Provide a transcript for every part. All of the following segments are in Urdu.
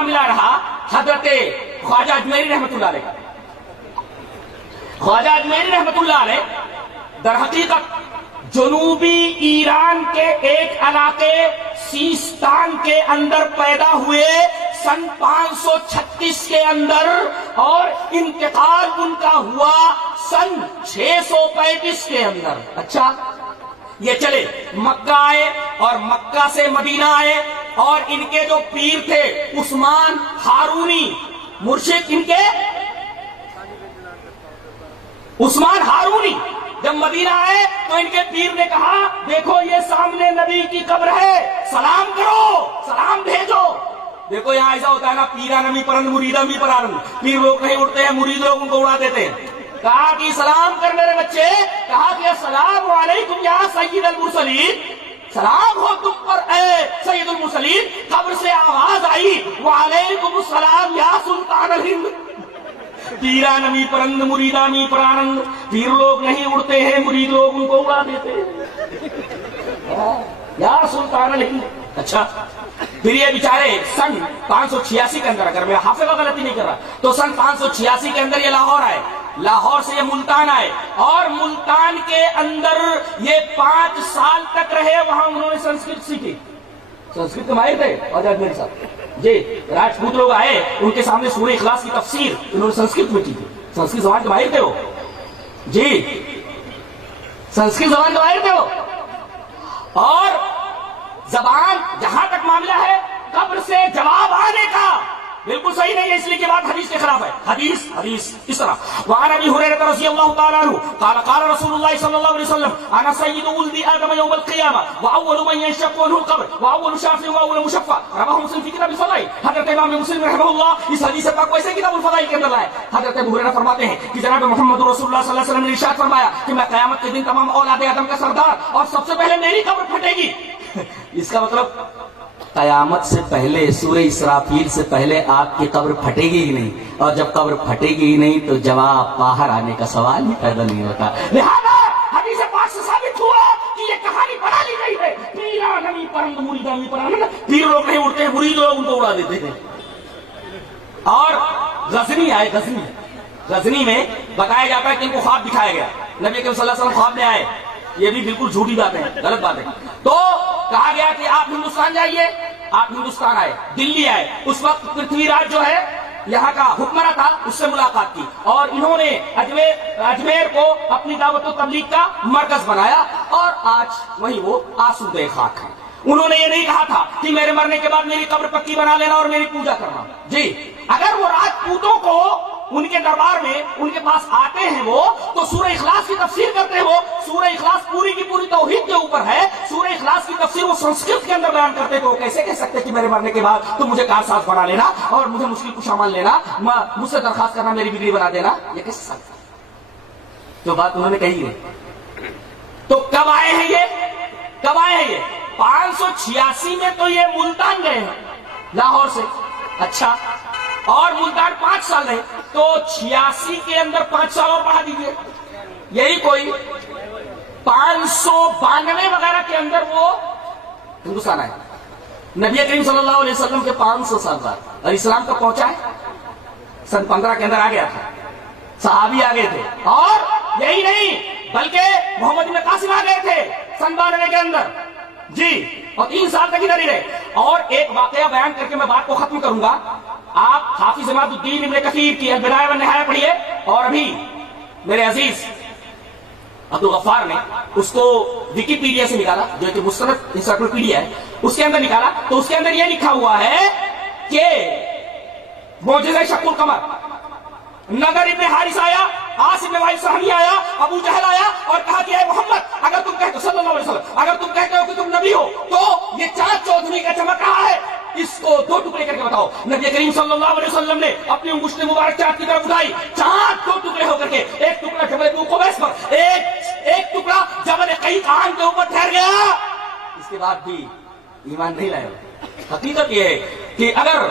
معاملہ رہا حضرت خواجہ اجمیری رحمت اللہ علیہ کا. خواجہ اجمیری رحمت اللہ علیہ در حقیقت جنوبی ایران کے ایک علاقے سیستان کے اندر پیدا ہوئے سن 536 کے اندر، اور انتقال ان کا ہوا سن 635 کے اندر. اچھا یہ چلے مکہ آئے اور مکہ سے مدینہ آئے، اور ان کے جو پیر تھے عثمان ہارونی مرشد، ان کے عثمان ہارونی جب مدینہ آئے تو ان کے پیر نے کہا دیکھو یہ سامنے نبی کی قبر ہے، سلام کرو، سلام بھیجو. دیکھو یہاں ایسا ہوتا ہے نا، پیرا نمی پرند مریدا می پرارند، پیر لوگ نہیں اڑتے ہیں، مرید لوگ ان کو اڑا دیتے ہیں. کہا کہ سلام کر میرے بچے، کہا کہ السلام علیکم یا سید المرسلین، سلام ہو تم پر اے سید المرسلین. قبر سے آواز آئی وعلیکم السلام یا سلطان الہند. پیرا نمی پرند مریدا می پرارند، پیر لوگ نہیں اڑتے ہیں، مرید لوگ ان کو اڑا دیتے ہیں یا سلطان الہند. اچھا پھر یہ بیچارے سن 586 کے اندر، اگر میں حافظہ غلطی نہیں کر رہا تو سن 586 کے اندر یہ لاہور آئے، لاہور سے یہ ملتان آئے، اور ملتان کے اندر یہ 5 سال تک رہے. وہاں انہوں نے سنسکرت سیکھی، سنسکرت کے ماہر تھے اور میرے ساتھ جی راجپوت لوگ آئے، ان کے سامنے سورہ اخلاص کی تفسیر انہوں نے سنسکرت میں کی تھی. سنسکرت زبان کے ماہر تھے وہ، جی سنسکرت زبان کے ماہر تھے وہ. اور زبان جہاں تک معاملہ ہے قبر سے جواب آنے کا بالکل صحیح نہیں ہے، اس لیے کہ بات حدیث کے خلاف ہے. حدیث اس طرح وعن ابی ہریرہ رضی اللہ تعالی عنہ قال قال رسول اللہ صلی اللہ علیہ وسلم انا سید ولد آدم یوم القیامہ واول من ينشق عنه القبر واول شافع واول مشفع. رواه مسلم فی کتاب الفضائل. حضرت امام مسلم رحمہ اللہ اس حدیث پاک کو ایسے کتاب الفضائل کے اندر لائے. حضرت ابو ہریرہ فرماتے ہیں کہ جناب محمد رسول اللہ صلی اللہ علیہ وسلم نے ارشاد فرمایا کہ میں قیامت کے دن تمام اولاد آدم کا سردار، اور سب سے پہلے میری قبر پھٹے گی. اس کا مطلب قیامت سے پہلے سورہ اسرافیل سے پہلے آپ کی قبر پھٹے گی ہی نہیں، اور جب قبر پھٹے گی ہی نہیں تو جواب باہر آنے کا سوال ہی پیدا نہیں ہوتا. لہذا حدیث پاک سے ثابت ہوا کہ یہ کہانی بنا لی گئی ہے. پیرا نمی پرند مریدا می پرارند، پیر لوگ نہیں اڑتے ہیں، مرید لوگ ان کو اڑا دیتے ہیں. اور غزنی آئے، غزنی میں بتایا جاتا ہے کہ ان کو خواب دکھایا گیا، نبی کریم صلی اللہ علیہ وسلم خواب میں آئے. یہ بھی بالکل جھوٹی بات ہے، غلط بات ہے. تو کہا گیا کہ آپ ہندوستان جائیے. آپ ہندوستان آئے، دلی آئے. اس وقت پرتھوی راج جو ہے یہاں کا حکمراں تھا، اس سے ملاقات کی، اور انہوں نے اجمیر کو اپنی دعوت و تبلیغ کا مرکز بنایا، اور آج وہی وہ آسودہ خاک ہیں. انہوں نے یہ نہیں کہا تھا کہ میرے مرنے کے بعد میری قبر پکی بنا لینا اور میری پوجا کرنا. جی اگر وہ راجپوتوں کو ان کے دربار میں ان کے پاس آتے ہیں وہ تو سورہ اخلاص کی تفسیر کرتے ہیں. وہ سورہ اخلاص پوری کی پوری توحید کے اوپر ہے. سورہ اخلاص کی تفسیر وہ سنسکرت کے اندر بیان کرتے تو کیسے کہہ سکتے کہ میرے مرنے کے بعد تو مجھے کارساز بنا لینا اور مجھے مشکل کشا مان لینا، مجھ سے درخواست کرنا میری بگڑی بنا دینا؟ یہ کیسے سکتا؟ جو بات انہوں نے کہی ہے. تو کب آئے ہیں یہ 586 میں تو یہ ملتان گئے ہیں لاہور سے. اچھا اور ملتان 5 سال رہے، تو 86 کے اندر 5 سال اور بڑھا دیجیے، یہی کوئی 592 وغیرہ کے اندر وہ ہندوستان آئے. نبی کریم صلی اللہ علیہ وسلم کے 500 سال بعد، اور اسلام تک پہنچا ہے سن 15 کے اندر آ گیا تھا. صحابی آ گئے تھے، اور یہی نہیں بلکہ محمد بن قاسم آ گئے تھے سن 92 کے اندر. جی اور 3 سال تک ادھر ہی رہے. اور ایک واقعہ بیان کر کے میں بات کو ختم کروں گا. آپ حافظ عماد الدین ابن کثیر کی البدایہ والنہایہ پڑھیے، اور ابھی میرے عزیز عبدالغفار نے اس کو ویکیپیڈیا سے نکالا، جو کہ مستند انسائکلوپیڈیا ہے، اس کے اندر نکالا. تو اس کے اندر یہ لکھا ہوا ہے کہ معجزہ شق القمر، نگر ابن حارث آیا، عاص ابن وائل سہمی آیا، ابو جہل آیا اور کہا کہ اے محمد اگر تم کہتے ہو صلی اللہ علیہ وسلم، اگر تم کہتے ہو کہ تم نبی ہو تو یہ چاند چودھری کا چمک رہا ہے، اس کو 2 ٹکڑے کر کے بتاؤ. نبی کریم صلی اللہ علیہ وسلم نے اپنی انگشت مبارک چاند کی طرف اٹھائی، چاند 2 ٹکڑے ہو کر کے، ایک ٹکڑا جبل قبیس پر، ایک ٹکڑا جبل قیقان کے اوپر ٹھہر گیا. اس کے بعد بھی ایمان نہیں لائے. حقیقت یہ ہے کہ اگر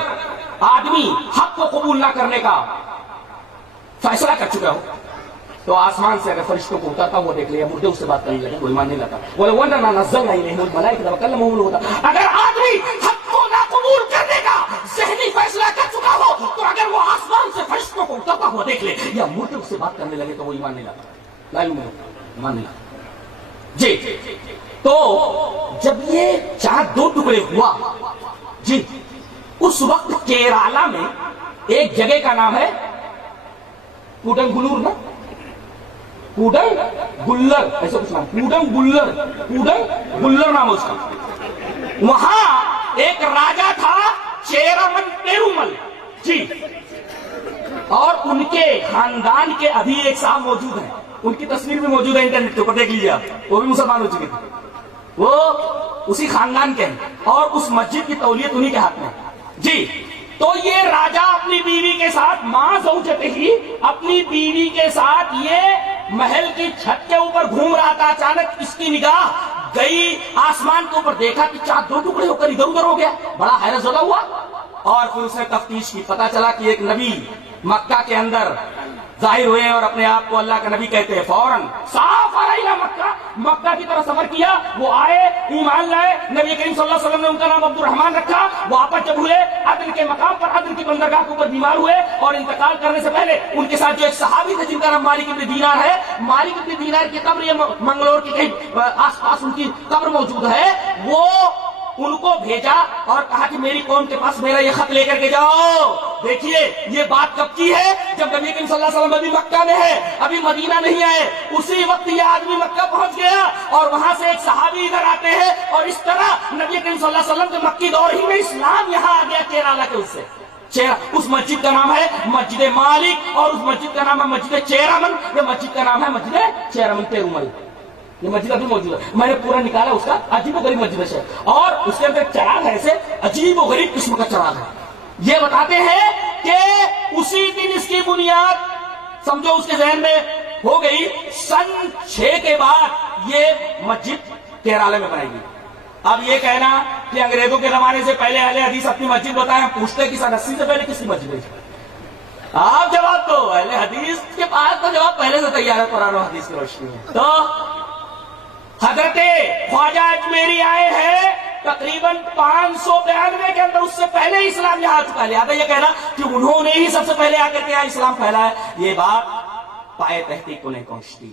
آدمی حق کو قبول نہ کرنے کا فیصلہ کر چکا ہو تو آسمان سے اگر فرشتوں کو اترتا وہ دیکھ لیا، مردے اس سے بات کرنے لگے، وہ ایمان نہیں لاتا. اگر آدمی حق کو نہ قبول کرنے کا ذہنی فیصلہ ہوا دیکھ لے، یا مڑ کے اس سے بات کرنے لگے تو وہ ایمان نہیں لاتا، ایمان نہیں لاتا جی۔ تو جب یہ چاند دو ٹکڑے ہوا جی، اس وقت کیرالا میں ایک جگہ کا نام ہے کوڈنگلور نا، کوڈنگلر ایسا کچھ نام، کوڈنگلر نام اس کا۔ وہاں ایک راجا تھا چیرامن پیرومل جی، اور ان کے خاندان کے ابھی ایک صاحب موجود ہیں، ان کی تصویر بھی موجود ہے انٹرنیٹ کے اوپر، دیکھ لیجیے آپ، وہ بھی مسلمان ہو چکے تھے، وہ اسی خاندان کے ہیں، اور اس مسجد کی تولیت انہی کے ہاتھ میں جی۔ تو یہ راجا اپنی بیوی کے ساتھ، ماں زوجتے ہی اپنی بیوی کے ساتھ یہ محل کی چھت کے اوپر گھوم رہا تھا، اچانک اس کی نگاہ گئی آسمان کے اوپر، دیکھا کہ چاند دو ٹکڑے ہو کر ادھر ادھر ہو گیا، بڑا حیرت زدہ ہوا، اور پھر اس نے تفتیش کی، پتا چلا کہ ایک نبی مکہ کے اندر ظاہر ہوئے ہیں اور اپنے آپ کو اللہ کا نبی کہتے ہیں، فوراً صاف آئیلا مکہ کی طرف سفر کیا، وہ آئے ایمان لائے، نبی کریم صلی اللہ علیہ وسلم نے ان کا نام عبد الرحمن رکھا، واپس جب ہوئے عدن کے مقام پر، عدن کی بندرگاہ کے اوپر بیمار ہوئے، اور انتقال کرنے سے پہلے ان کے ساتھ جو ایک صحابی تھے جن کا نام مالک ابن دینار ہے، مالک ابن دینار کی قبر یہ منگلور کی کہیں آس پاس ان کی قبر موجود ہے، وہ ان کو بھیجا اور کہا کہ میری قوم کے پاس میرا یہ خط لے کر کے جاؤ۔ دیکھیے یہ بات کب کی ہے؟ جب نبی کریم صلی اللہ علیہ وسلم ابھی مکہ میں ہے، ابھی مدینہ نہیں آئے، اسی وقت یہ آدمی مکہ پہنچ گیا، اور وہاں سے ایک صحابی ادھر آتے ہیں، اور اس طرح نبی کریم صلی اللہ علیہ وسلم کے مکی دور ہی میں اسلام یہاں آ گیا کیرالا کے اس سے۔ اس مسجد کا نام ہے مسجد مالک، اور اس مسجد کا نام ہے مسجد چیرامن، یہ مسجد کا نام ہے مسجد چیرامن پیرومل، یہ مسجد ابھی موجود ہے، میں نے پورا نکالا اس کا، عجیب و غریب مسجد ہے، اور اس کے اندر چراغ ہے، ایسے عجیب و غریب قسم کا چراغ ہے۔ یہ بتاتے ہیں کہ اسی دن اس کی بنیاد سمجھو اس کے ذہن میں ہو گئی، سن 6 کے بعد یہ مسجد کیرالہ میں بنائی گئی۔ اب یہ کہنا کہ انگریزوں کے زمانے سے پہلے اہل حدیث اپنی مسجد بتائیں، ہم پوچھتے ہیں کہ سن 80 سے پہلے کس کی مسجد ہے؟ آپ جواب دو، اہل حدیث کے پاس تو جواب پہلے سے تیار ہے قرآن و حدیث کی روشنی میں۔ تو حضرت خواجہ اجمیری آئے ہیں تقریباً 592 کے اندر، اس سے پہلے اسلام یہاں آ چکا ہے، لہٰذا یہ کہنا کہ انہوں نے ہی سب سے پہلے آ کر کے اسلام پھیلایا، یہ بات پائے تحقیق کو نہیں پہنچتی۔